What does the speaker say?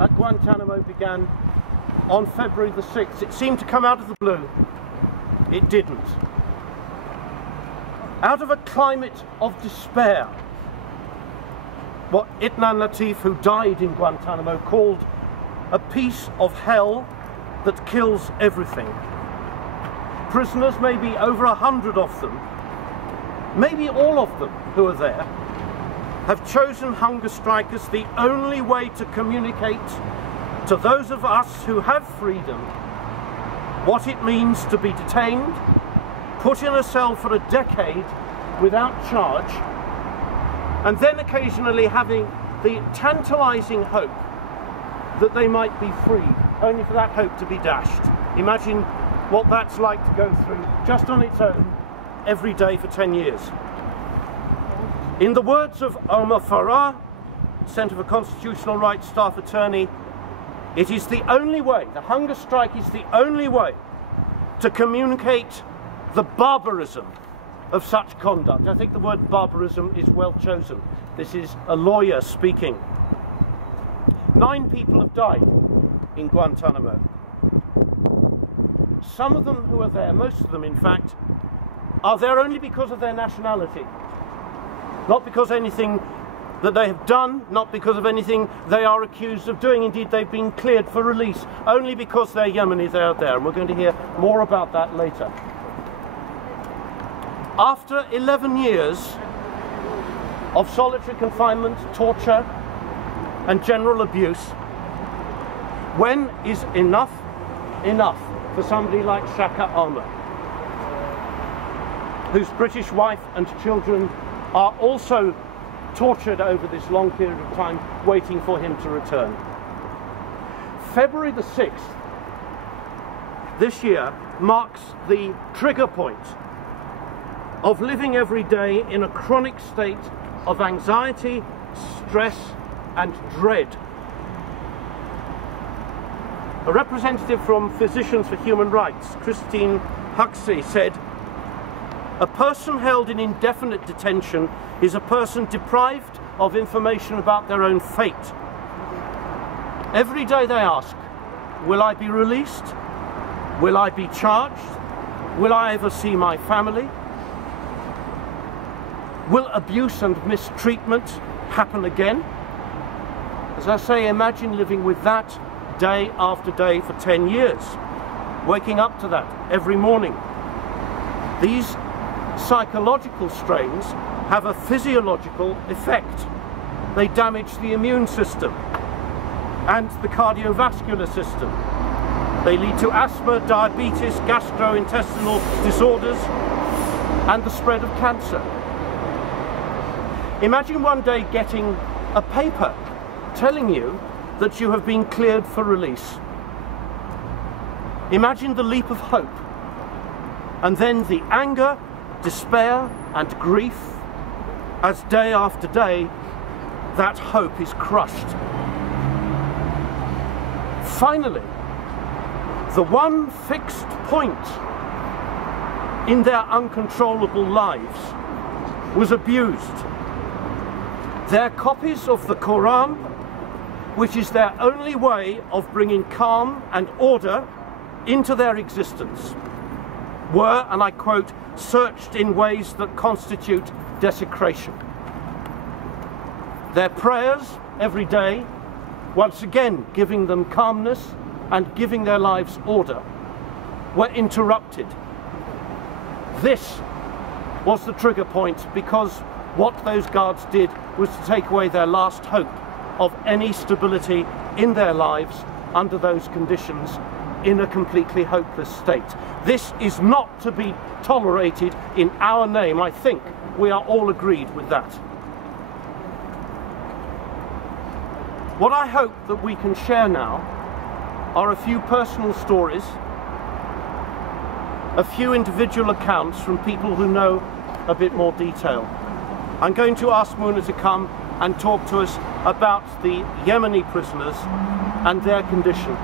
at Guantánamo began on February the 6th. It seemed to come out of the blue. It didn't. Out of a climate of despair, what Itnan Latif, who died in Guantánamo, called a piece of hell that kills everything. Prisoners, maybe over 100 of them, maybe all of them who are there, have chosen hunger strike as the only way to communicate to those of us who have freedom what it means to be detained, put in a cell for a decade without charge, and then occasionally having the tantalizing hope that they might be freed, only for that hope to be dashed. Imagine what that's like to go through just on its own every day for 10 years. In the words of Omar Farah, Centre for Constitutional Rights staff attorney, it is the only way, the hunger strike is the only way to communicate the barbarism of such conduct. I think the word barbarism is well chosen. This is a lawyer speaking. 9 people have died in Guantánamo. Some of them who are there, most of them in fact, are there only because of their nationality. Not because anything that they have done, not because of anything they are accused of doing. Indeed, they've been cleared for release only because they're Yemeni, they are there. And we're going to hear more about that later. After 11 years of solitary confinement, torture, and general abuse, when is enough enough for somebody like Shaka Omar, whose British wife and children are also tortured over this long period of time, waiting for him to return? February the 6th this year marks the trigger point of living every day in a chronic state of anxiety, stress and dread. A representative from Physicians for Human Rights, Christine Huxley, said, "A person held in indefinite detention is a person deprived of information about their own fate. Every day they ask, will I be released? Will I be charged? Will I ever see my family? Will abuse and mistreatment happen again?" As I say, imagine living with that day after day for 10 years, waking up to that every morning. These psychological strains have a physiological effect. They damage the immune system and the cardiovascular system. They lead to asthma, diabetes, gastrointestinal disorders, and the spread of cancer. Imagine one day getting a paper telling you that you have been cleared for release. Imagine the leap of hope, and then the anger, despair and grief as day after day that hope is crushed. Finally, the one fixed point in their uncontrollable lives was abused. Their copies of the Quran, which is their only way of bringing calm and order into their existence, were, and I quote, searched in ways that constitute desecration. Their prayers every day, once again giving them calmness and giving their lives order, were interrupted. This was the trigger point, because what those guards did was to take away their last hope of any stability in their lives under those conditions, in a completely hopeless state. This is not to be tolerated in our name. I think we are all agreed with that. What I hope that we can share now are a few personal stories, a few individual accounts from people who know a bit more detail. I'm going to ask Muna to come and talk to us about the Yemeni prisoners and their condition.